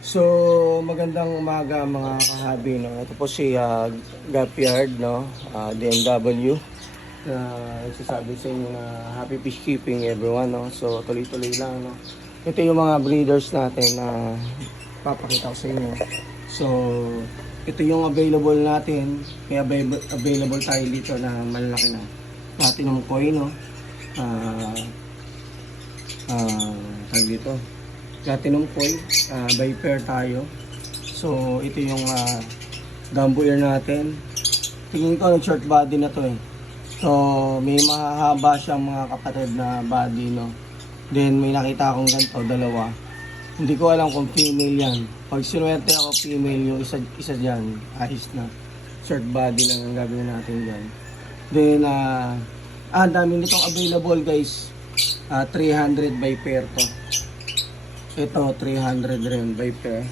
So, magandang umaga mga kahabi, no? Ito po si Gapyard, no? DMW. Nagsasabi sa inyo na happy fish keeping everyone, no? So, tuloy-tuloy lang, no? Ito yung mga breeders natin na papakita ko sa inyo. So, ito yung available natin. May available tayo dito na malaki na. Platinum koi, no? Tag dito. Platinum koi, by pair tayo. So, ito yung gumbo ear natin. Tingin ko short body na to eh. So, may mahahaba siyang mga kapatid na body, no. Then, may nakita akong ganito, dalawa. Hindi ko alam kung female yan. Pag sinuwerte ako female, yung isa dyan, ayos na. Short body lang ang gagawin natin dyan. Then, ang dami nitong available guys. 300 by pair to. Ito, 300 rin by pair.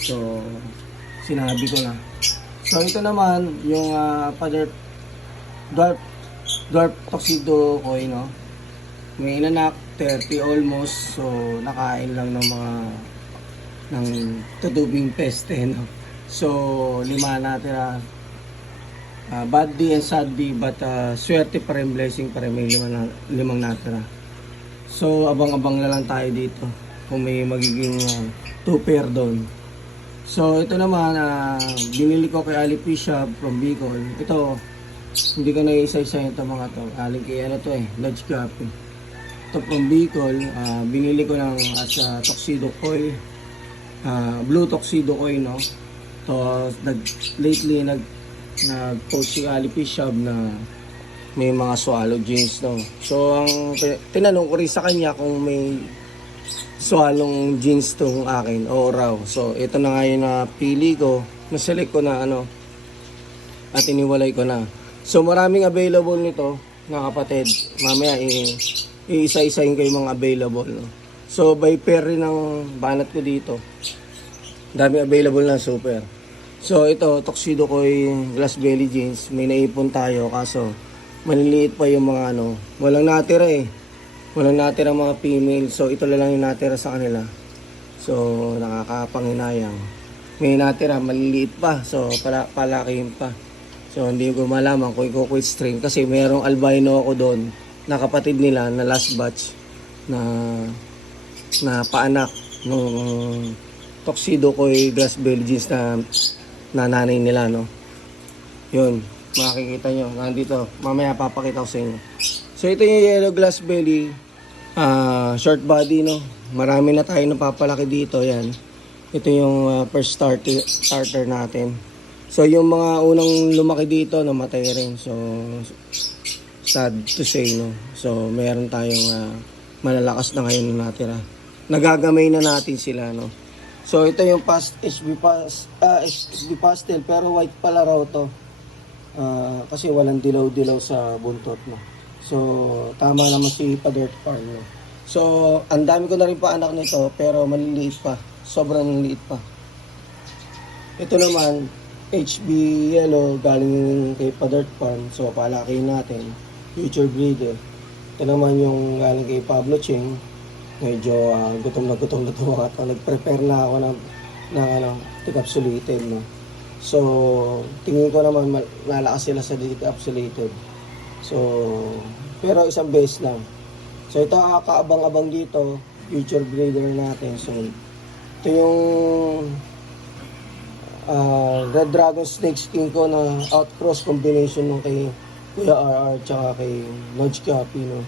So, sinabi ko na. So, ito naman, yung dwarf tuxedo koi, no? May inanak, 30 almost. So, nakain lang ng mga ng tudubing peste, no? So, 5 natira. Bad day and sad day, but swerte pa rin, blessing pa rin, may 5 natira. So, abang-abang na lang tayo dito kung may magiging 2 pair doon. So, ito naman, binili ko kay Ali Fish Shop from Bicol. Ito, hindi ko na-isa-isa ito mga to. Aling kay ano to eh, Lodge Coffee. Ito from Bicol, binili ko ng as tuxedo koi, blue tuxedo koi, no? So, lately, nag-post si Ali Fish Shop na may mga swallow jeans, no? So, ang tinanong ko rin sa kanya kung may swallow jeans tong akin o raw. So, ito na nga yung napili ko. Naselect ko na at iniwalay ko na. So, maraming available nito, mga kapatid. Mamaya, iisa-isahin ko yung mga available, no? So, by pair rin ang banat ko dito. Dami available na super. So, ito, tuxedo ko yung glass belly jeans. May naipon tayo, kaso maliliit pa yung mga walang natira eh. Walang natira mga female. So, ito lang yung natira sa kanila. So, nakakapanginayang. May natira, maliliit pa. So, palakihin pa. So, hindi ko malaman kung i-quit string. Kasi mayroong albino ako doon na kapatid nila na last batch na paanak nung tuxedo ko yung glass belly jeans na nanay nila, no. Yun, makikita nyo. Nandito, mamaya papakita ko sa inyo. So, ito yung yellow glass belly. Short body, no. Marami na tayo napapalaki dito. Yan. Ito yung first starter natin. So, yung mga unang lumaki dito, namatay rin. So, sad to say, no. So, meron tayong malalakas na ngayon na natira. Nagagamay na natin sila, no. So, ito yung HB pastel, pero white pala raw to. Kasi walang dilaw-dilaw sa buntot, no. So, tama naman si Pa-Dirt Farm, no? So, ang dami ko na rin pa anak nito, pero maliliit pa. Sobrang liit pa. Ito naman, HB Yellow, galing kay Pa-Dirt Farm. So, palakihin natin. Future breeder. Ito naman yung galing kay Pablo Cheng. Medyo gutom na ito. Nag-prepare na ako ng decapsulated, no? So, tingin ko naman malakas sila sa decapsulated. So, pero isang base lang. So, ito kaabang-abang dito, future breeder natin. So, ito yung Red Dragon Snake Skin ko na out-cross combination ng kay Kuya RR tsaka kay Lodge Coffee, no.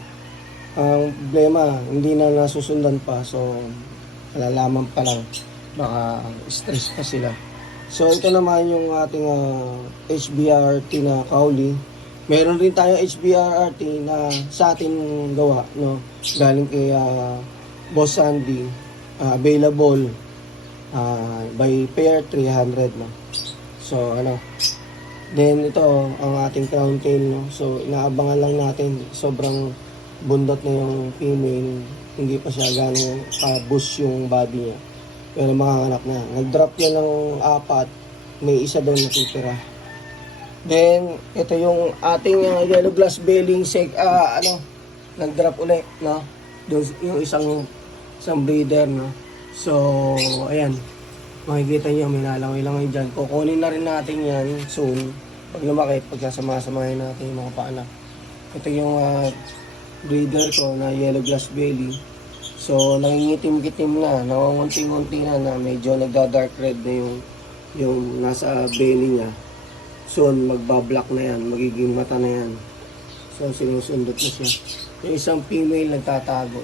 Ang problema, hindi na nasusundan pa. So, malalaman pa lang. Baka stress pa sila. So, ito naman yung ating HBRT na kauli. Meron rin tayong HBRT na sa atin gawa, no? Galing kay Boss Sandy. Available by pair 300, no? So, then ito ang ating crown tail, no? So, inaabangan lang natin. Sobrang bundot na yung female. Hindi pa siya gano'ng boost yung body niya. Pero makanganak na. Nag-drop yan ng 4. May isa doon natitira. Then, ito yung ating yellow glass belly nag-drop ulit, no? Doon yung isang breeder, no? So, ayan. Makikita niyo, may nalangoy-langoy dyan. Kukunin na rin natin yan soon. Pag lumaki, pagkasama-samahin natin yung mga paanak. Ito yung breeder ko na yellow glass belly. So, nangingitim-gitim na, nangungunti-unti na medyo nagda-dark red na yung nasa belly niya. Soon, magbablock na yan, magiging mata na yan. So, sinusundot na siya. Yung isang female nagtatago.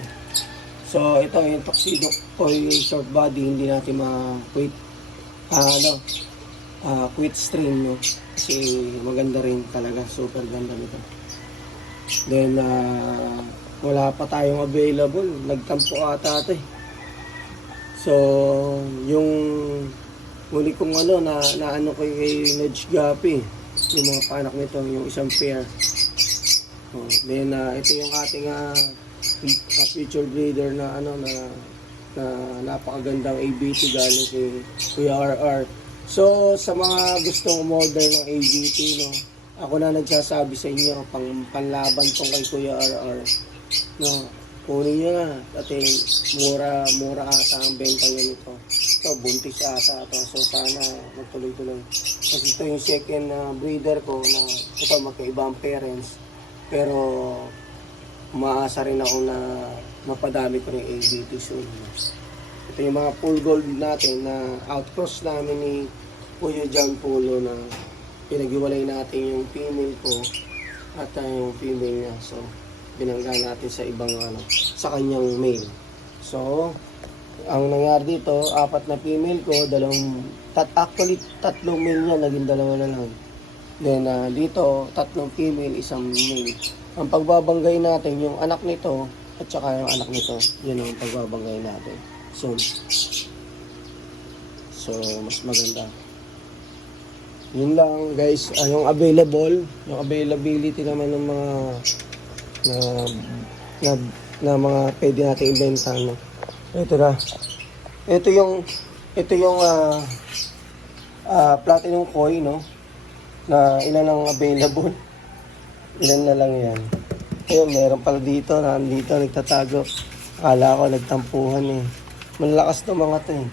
So, ito yung tuxedo koi short body, hindi natin ma-quit quit stream, no? Kasi maganda rin talaga, super ganda nito. Then, wala pa tayong available, nagtampo ata ito eh. So, yung muli kong na ano kay Nudge Gapi, yung mga panak nito, yung isang pair. Then, ito yung ating future breeder na na napakagandang ABT galing kay Kuya RR. So, sa mga gustong umorder ng ABT, no, ako na nagsasabi sa inyo, panlaban tong kay Kuya RR. No, kunin nyo na. At mura ata ang benta nyo nito. So, buntis ata ito. So, sana magtuloy-tuloy. Kasi ito yung second breeder ko na ito magkaibang parents. Pero, umaasa rin ako na mapadami ko ng ABT soon. Ito yung mga full gold natin na outcross namin ni Kuya John Polo na pinag-iwalay natin yung female ko at yung female niya. So, binangga natin sa ibang sa kanyang male. So, ang nangyari dito, 4 na female ko, actually 3 male niya, naging 2 na lang. Then, dito, 3 female, 1 male. Ang pagbabanggay natin, yung anak nito, at saka yung anak nito, yun ang pagbabanggay natin. So, mas maganda. Yun lang, guys. Yung availability naman ng mga na mga pwede natin ibenta, no? Ito na. Ito yung platinum koi, no? Na ilan ang available. Ilan na lang yan. Ayun, meron pala dito, nandito, nagtatago. Akala ko nagtampuhan eh. Malakas na mga to eh.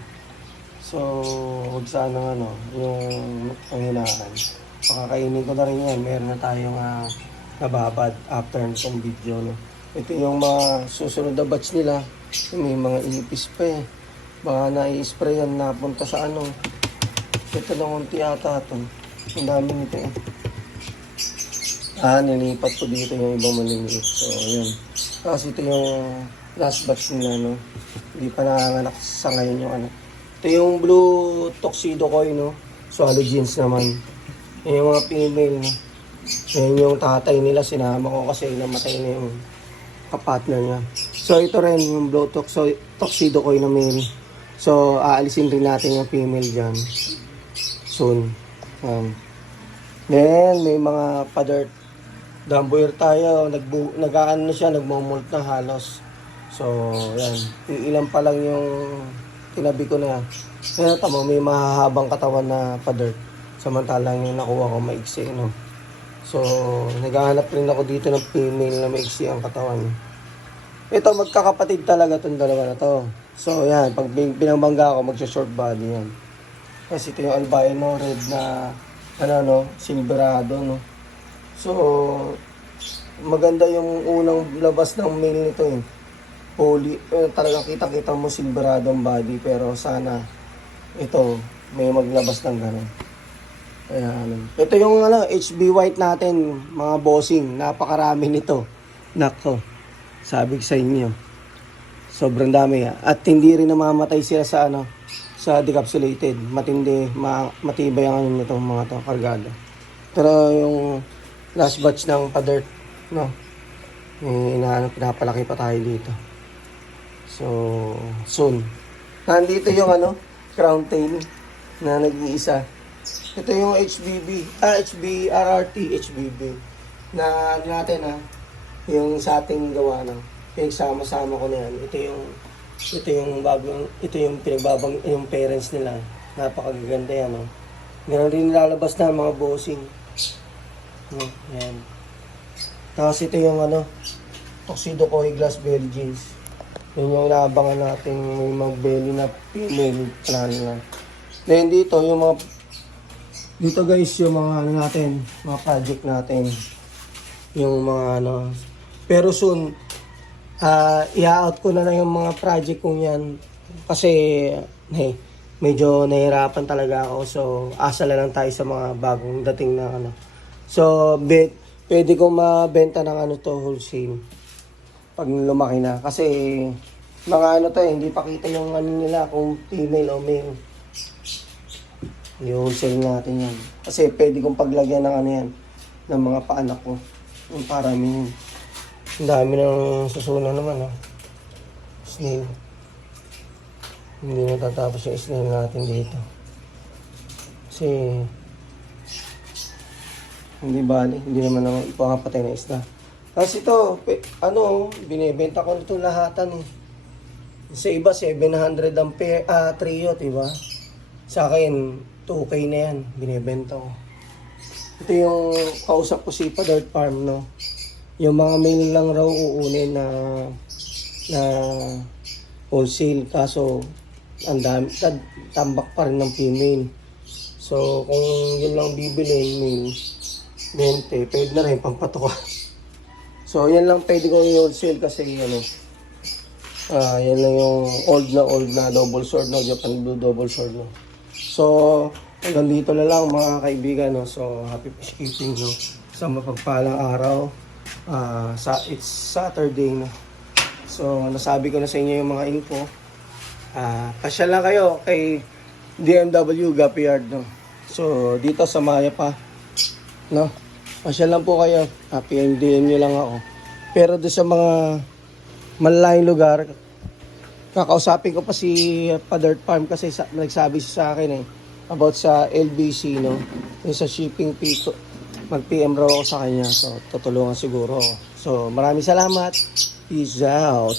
So, huwag sana yung panghinaan. Pakakainin ko na rin yan. Meron na tayong nababad after nitong video, no? Ito yung mga susunod na batch nila. May mga inipis pa eh. Baka nai-spray yan napunta sa Ito lang unti ata ito. Ang dami nito eh. Nilipat ko dito yung ibang maliliit. So, yun. Kasi ito yung last batch nila, no? Hindi pa nanganganak sa ngayon yung Ito yung blue tuxedo koi, no? Swallow jeans naman. Yung mga female, no? Yan yung tatay nila, sinama ko kasi namatay na yung kapartner niya. So, ito rin yung blue tuxedo koi na male. So, aalisin rin natin yung female dyan. Soon. Then, may mga pa-dirt. Damboyer tayo, nag-aano na siya, nagmumult na halos. So, yan. Ilan pa lang yung tinabi ko na. Yan, tamo, may mahahabang katawan na pa-dirt. Samantalang yung nakuha ko maiksi, no? So, naghahanap rin ako dito ng female na maiksi ang katawan. Ito, magkakapatid talaga itong dalawa na to. So, yan. Pag pinambangga ako, magsha-short body yan. Kasi ito yung albino red na, silverado, no? So, maganda yung unang labas ng male nito eh. Talagang kita-kita mo silverado ang body, pero sana ito may maglabas ng gano'n. Ayan. Ito yung HB white natin, mga bossing. Napakarami nito. Nako, sabi ko sa inyo. Sobrang dami. At hindi rin namamatay sila sa decapsulated. Matibay ang nitong mga to, kargado. Pero yung last batch ng pa-dirt, no? Pinapalaki pa tayo dito. So, soon. Nandito yung crown tail na nag-iisa. Ito yung HBRRT na natin yung sa ating gawa ng sama-sama ko na yan. Ito yung yung parents nila. Napakaganda yan, no? Meron rin lalabas na mga bossing. Yan. Tapos ito yung tuxedo koi glass belly jeans. Yun yung naabangan natin may mga belly na female plan na. Then dito, yung mga, dito guys, yung mga ano natin, mga project natin. Yung mga ano, pero soon, i-out ko na lang yung mga project kong yan. Kasi, medyo nahirapan talaga ako. So, asa na lang tayo sa mga bagong dating na ano. So, pwede kong mabenta ng ano to, wholesale. Pag lumaki na. Kasi, mga ano to, hindi pa kita yung ano nila kung female o male. I-wholesale natin yan. Kasi pwede kong paglagyan ng ano yan, ng mga paanak ko. Yung parami yun. Ang dami ng susunan naman, oh. Snail. Hindi natatapos yung snail natin dito. Kasi, hindi bali. Hindi naman naman ipangapatay na isda. Tapos ito, binibenta ko nito lahatan eh. Sa iba, 700 ang trio, diba? Sa akin, 2K na yan. Binibenta ko. Ito yung kausap ko si Padart Farm, no? Yung mga male lang raw uunin na wholesale. Kaso, ang dami, tambak pa rin ng female. So, kung yun lang bibilin, male, 20, pwede na rin pampatuka. So, yan lang pwede ko i-wholesale kasi, yan lang yung old na double sword, no? Japan Blue double sword, no? So, hanggang dito na lang mga kaibigan, no? So, happy fish keeping, no? Sa mapagpalang araw. It's Saturday, no? So, nasabi ko na sa inyo yung mga info. Pasyal lang kayo kay DMW Gapyard, no? So, dito sa Maya pa, no? Pasyal lang po kayo. PM nyo lang ako. Pero doon sa mga malalayong lugar, kakausapin ko pa si Padart Farm kasi nagsabi siya sa akin about sa LBC, no? Yung sa shipping fee, mag-PM raw ako sa kanya. So, tutulungan siguro ako. So, maraming salamat. Peace out.